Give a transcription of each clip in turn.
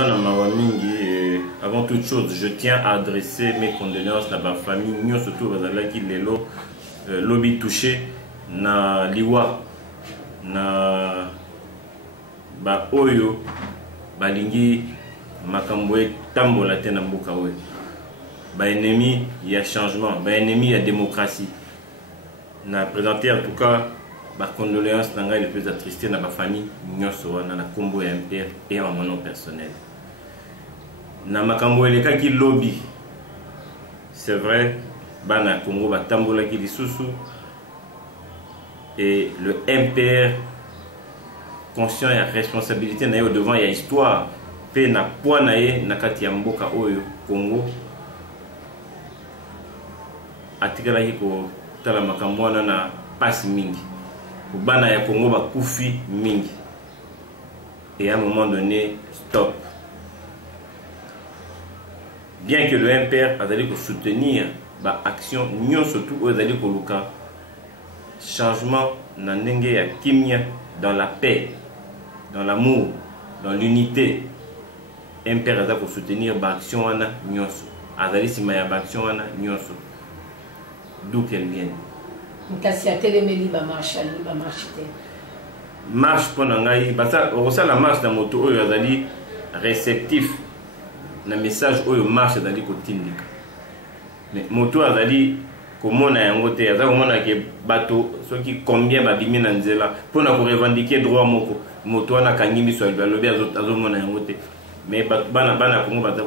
Avant toute chose, je tiens à adresser mes condoléances à ma famille, nous surtout qui les lobby touché na liwa na ba oyo balingi makambwe tambola tena mboka oyo ba ennemi ya changement, ba ennemi ya démocratie. Na présenté en tout cas ba condoléances nanga le plus attristé na ba famille nyonso wana na kombo ya MPR et en mon nom personnel. Na makambo eleka ki lobby, c'est vrai, bana Congo batambola ki lisusu et le MPR conscient ya responsabilité na yo devant ya histoire pe na poids na ye na kati ya mboka oyo Congo atikala ko tala makambo wana na pasi mingi bana ya Congo bakufi mingi et à un moment donné stop. Bien que le MPR a d'aller soutenir l'action, nous surtout aux alliés Koluka, changement n'anenge ya kimia dans la paix, dans l'amour, dans l'unité. MPR a d'aller soutenir l'action wana nyonso. Azali si maya l'action wana nyonso. D'où qu'elle vienne. Kasi a téléméli ba marche marche pour nangai, basa la marche dans moto oyo azali réceptif. Na message oyo marche dans les kotindika mais moto azali komona yango te aza komona ke bato soki combien babimi na nzela pona ko revendiquer droit moko moto wana kangi miso alobi azomona yango te mais bana Kongo baza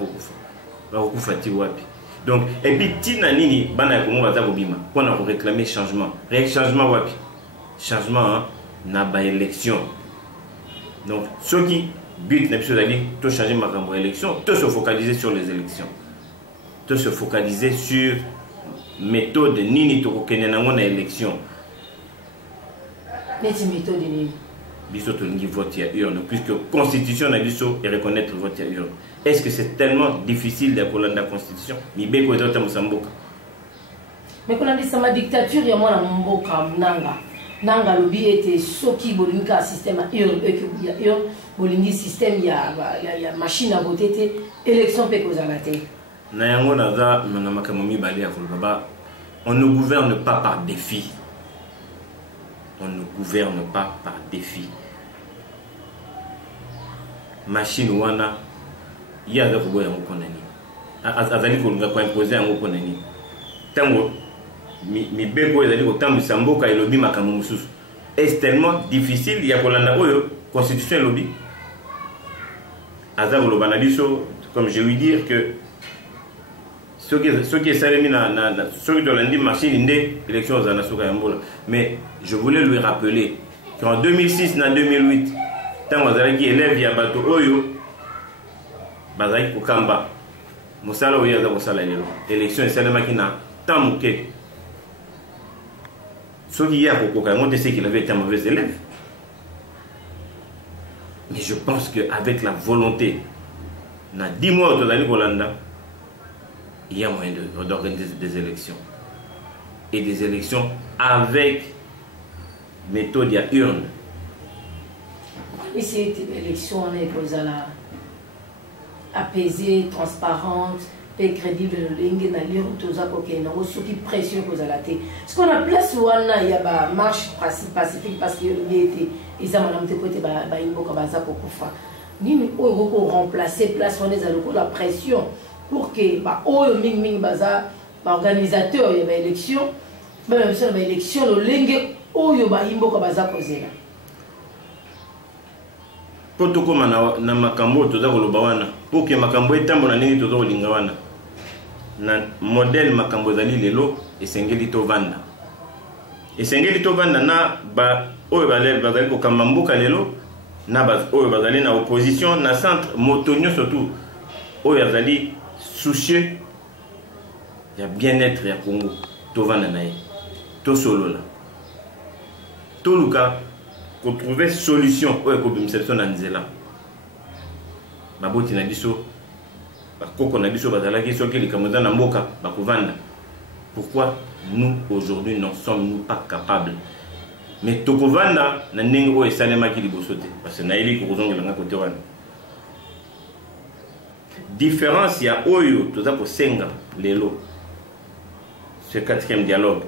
kokufa ti wapi. Donc et puis tina nini bana Kongo baza kobima pona ko réclamer changement wapi changement na ba élection. Donc soki but n'a pas de changer ma campagne élection, de se focaliser sur les élections, de se focaliser sur méthode nini to kenena ngona élection. Neti méthode nini? Biso to ngi vote ya urne puisque constitution na biso et reconnaître vote ya urne. Est-ce que c'est tellement difficile de coller la constitution? Mi beko eta musamboka. Mais qu'on a dit ça ma dictature ya mwana mboka nanga. Nanga lobi était soki bolinga système urne bolingi système ya machine à voter élection pe kozalate na yango naza na makamomi bali ya kolba. On ne gouverne pas par défi. On ne gouverne pas par défi. Machine wana ya za kuboya ngokonani azali kolunga kwa imposer yango konani tango mi beko ezali kotambisa mboka elobi makambo mususu. Est tellement difficile ya kolanda oyo constitution elobi azar lo banaliso comme je veux dire que ce qui est salé ce qui doit machine inde élection za nasuka yambola. Mais je voulais lui rappeler qu'en 2006 na 2008 tant azalaki élève ya bato oyo bazaki kokamba mosala oyo aza kosala lelo élection esalemaki na tamuke ce qui a kokoka monté c'est qu'il avait été un mauvais élève. Mais je pense qu'avec la volonté, dans 10 mois de l'année Hollanda, il y a moyen d'organiser des élections. Et des élections avec méthode à urne. Et c'est une élection apaisée, transparente, et crédible, qui pression ce qu'on a place où il y a une marche pacifique parce que ils ont remplacé place la pression pour que l'organisateur il y a une élection, même si il y a une élection, le lingue où il y a une na makambo toza koloba wana pour que makambo etambo na ndenge toza kolinga wana na modèle makambo ezali lelo esengeli tovanda na ba oyo bazali kokamba mboka lelo na ba oyo bazali na opposition na centre motonyo surtout oyo azali soucieux ya bien-être ya Congo tovanda na ye to solola to luka pour trouver solution oyo ekobimisa na nzela baboti na biso bakoko na biso bazalaki soki likambo eza na mboka bakovanda. Pourquoi nous aujourd'hui n'en sommes-nous pas capables? Mais tokovanda na ndenge oyo esalemaki liboso te parce que nayebi kokozongelanga kote wana différence ya oyo toza kosenga lelo ce quatrième dialogue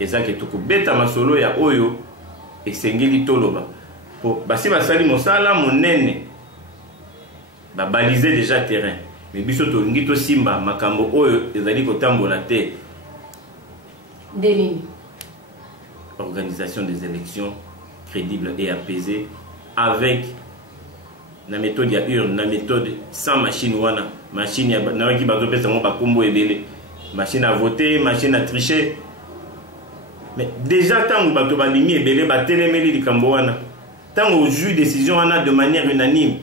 ezaki tokobeta masolo ya oyo esengeli toloba po basi basali mosala monene babalize déjà terrain mais biso tolingi tosimba makambo oyo ezali kotambola te ndenini organisation des élections crédibles et apaisées avec la méthode ya urne, la méthode sans machine wana machine ya na ki bazo pesa mo bakombo ebele machine à voter, machine à tricher. Mais déjà tant bato balimi ebele batelemeli likambo wana tant au juge décision wana de manière unanime,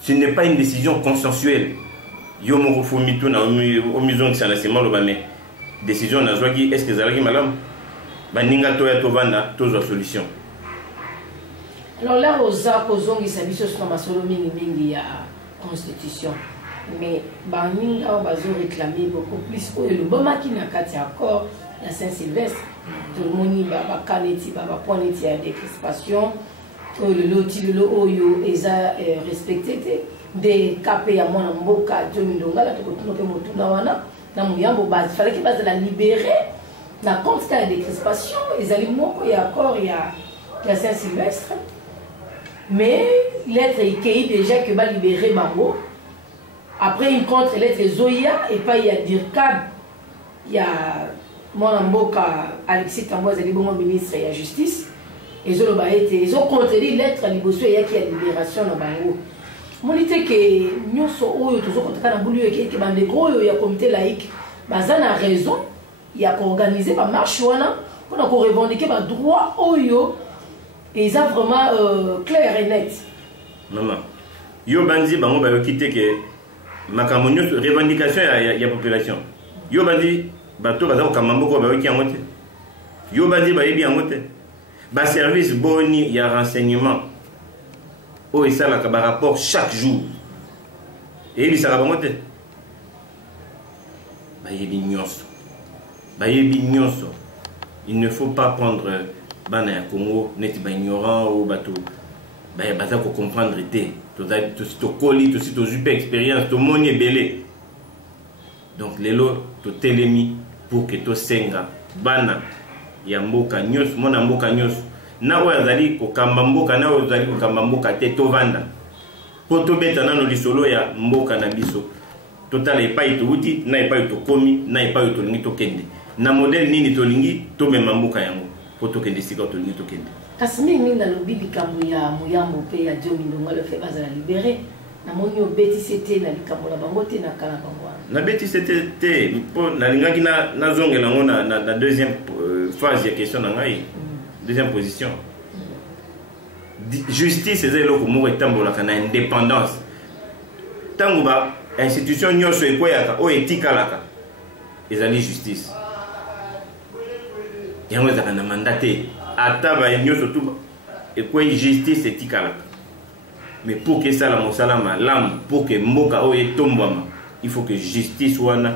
ce n'est pas une décision consensuelle. Yo moko fomito na omizon ça la sema lo ba mais décision na zwaki est-ce que zalaki malam baninga to ya to vanda to zo solution. Alors là, aux opposants, ils s'habillent sur la masolo mingi ya constitution. Mais baninga ou bazo réclamer beaucoup plus. Le bon qui n'a qu'à accord la Saint-Sylvestre. Tout le monde va caneti, va pointer à des crispations. Le loti le oyo eza respecté des capé à mon mboka Domindonga la to ko motu na wana na muyambo base fallait que base la libérer na compte cas des crispations ils allaient moko ya accord ya Saint-Sylvestre. Mais l'être écrit déjà que va libérer Bango. Après une contre-lettre Zoya et pas il y a Dirkab, il y a mon mboka Alexis Tamboise, le bon ministre et la justice. Et ils ont contenu lettre à Liboso et qui a libération dans Bango. Mon idée que nous sommes toujours quand on a voulu que bande gros il y a comité laïque, bazan a raison, il y a organisé par marche wana pour qu'on revendiquer par droit oyo. Et ils ont vraiment clair et net. Maman, yo bandi bango ba yo kité que makamonyo revendication ya population. Yo bandi bato baza ko kamambo ko ba yo ki amote. Yo bandi ba yebi amote. Ba service boni ya renseignement. O isala ka ba rapport chaque jour. Et il sala bango te. Ba yebi nyonso. Ba yebi nyonso. Il ne faut pas prendre bana ya Congo neti ba ignorant ou bato ba baza ko comprendre té to koli to si to jupe expérience to moni belé donc lelo to telemi pour que to senga bana ya mboka nyos mona mboka nyos na o azali ko kamba mboka na o azali ko kamba mboka te to vanda po to beta na no lisolo ya mboka na biso total epai to uti na epai to komi na epai to lingi to kende na modèle nini to lingi to mema mboka yango poto kende sika to lingi to kende kasmi minga lobi likambo ya muyambo pe ya Domindonga le fait bazala libérer na moni obeti c'était na likambo la bango te na kala bango na beti c'était te po na lingaki na zongela ngo na deuxième phase ya question na ngai deuxième position justice ezali loko moko etambola kana indépendance tango ba institution nyonso ekoyaka o etikalaka ezali justice yango ezaka na mandate ataba nyonso tout et quoi justice etikalaka mais pour que ça la mosala malamu pour que mboka o etombwama il faut que justice wana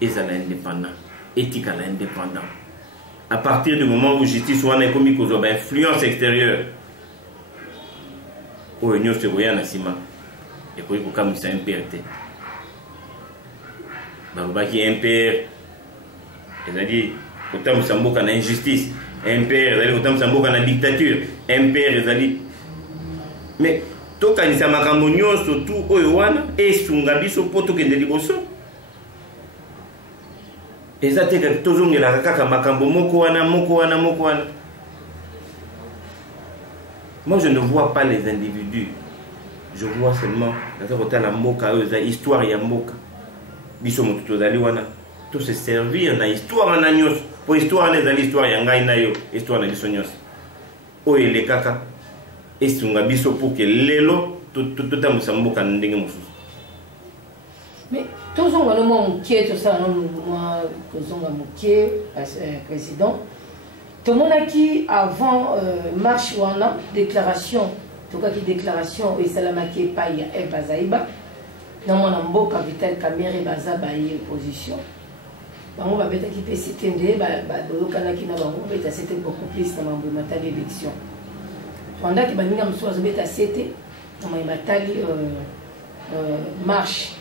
ezala indépendant etikala indépendant à partir du moment où justice wana ekomi kozwa ba influence extérieure o nyonso ekoya na nsima ekoki kokamwisa impere te balobaki impere ezali kotambusa mboka na injustice impere ezali kotambusa mboka na dictature impere ezali mais tokanisa makambo nyonso tu oyo wana esunga biso mpo tokende liboso eza te kaka tozongelaka kaka makambo moko wana. Moi je ne vois pas les individus, je vois seulement la mboka oyo eza histoire ya mboka biso moto tozali wana to se servir na histoire na nyonso po histoire na ezali histoire ya ngai na yo histoire na biso nyonso oyo elekaka esunga biso pour que lelo totambusa mboka na ndenge mosusu. Mais tozonga no mwa mokie tosala no mwa kozonga mokie président tomonaki avant marche wana déclaration tokaki déclaration esalamaki epai ya Eva Zaiba na mwana mboka Vital Kamerhe baza baye opposition bango babetaki mpe sete nde bayokanaki na bango beta sete beaucoup plus na mambo matali élection pendant que baninga mosusu bazobeta sete na mai matali marche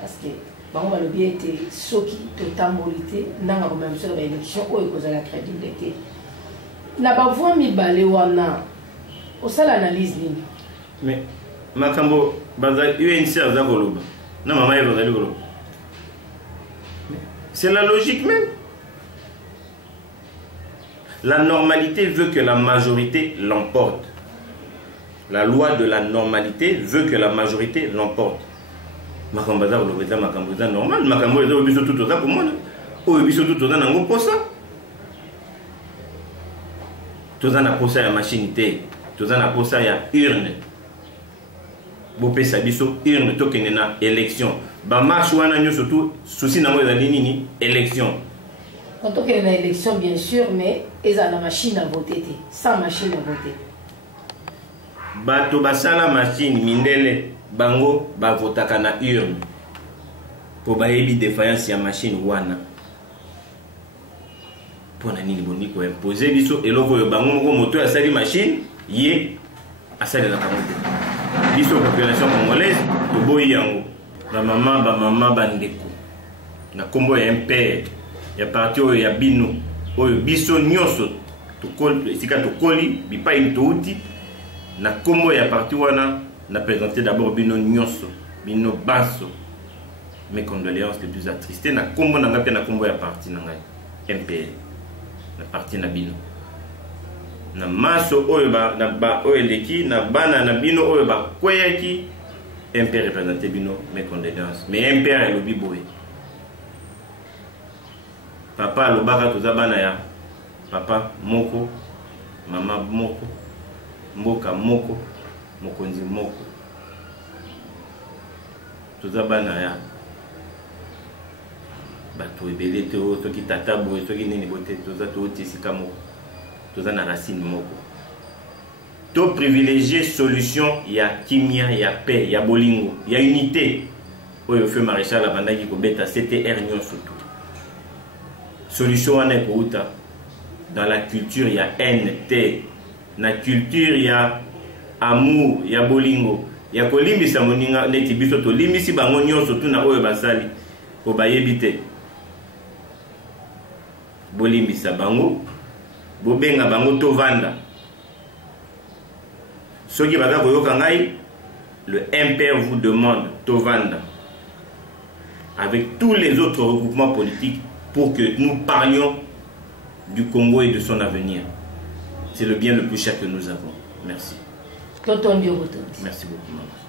parce que bango balobi ete soki totamboli te nanga komema biso na baélection oyo ekozala crédible te na bavoi mibale wana osala analyse nini mais makambo bazali UNC aza koloba na mama ye bazali koloba c'est la logique même. La normalité veut que la majorité l'emporte. La loi de la normalité veut que la majorité l'emporte. Makambaza olobeza makamboza normal, makamboza obiso tout oza komona. Obiso tout oza nango posa. Toza na posa ya machine te, toza na posa ya urne. Bopesa biso urne tokende na élection. Ba marche wana nyo surtout souci nango ezali nini élection. Quand on a une élection, bien sûr, mais ils ont la machine à voter. Sans machine à voter. Bato basala machine, mindele, bango, bavotaka na urne. Pour bayebi défaillance ya machine wana. Pour nani liboni ko imposer biso eloko yo bango moko moto ya sali machine, ye asali la bango. Biso population congolaise, to boyi yango. Ba mama bandeko. Na kombo ya MPR. Ya parti oyo ya bino oyo biso nyonso esika tokoli bipai ntouti na kombo ya parti wana na présenter d'abord bino nyonso bino baso mes condoléances les plus attristés na kombo na ngape na kombo ya parti na ngai MPL na parti na bino na maso oyo ba oyo leki na bana na bino oyo ba kweyaki MPL représenter bino mes condoléances mais MPL elobi boye papa alobaka toza bana ya papa moko mama moko mboka moko mokonzi moko toza bana ya bato ebele te oyo soki tata boye soki nini bote toza touti esika moko toza na racine moko to privilégier solution ya kimia ya paix ya bolingo ya unité oyo feu maréchal abandaki kobeta CTR nyonso tout solution wana ekouta dans la culture ya haine te na culture ya amour ya bolingo ya kolimbisa moninga neti biso tolimbisi bango nyonso tuna oyo basali po bayebi te bolimbisa bango bobenga bango tovanda soki baza koyoka ngai le MPR vous demande tovanda avec tous les autres regroupements politiques pour que nous parlions du Congo et de son avenir. C'est le bien le plus cher que nous avons. Merci. Merci beaucoup, maman.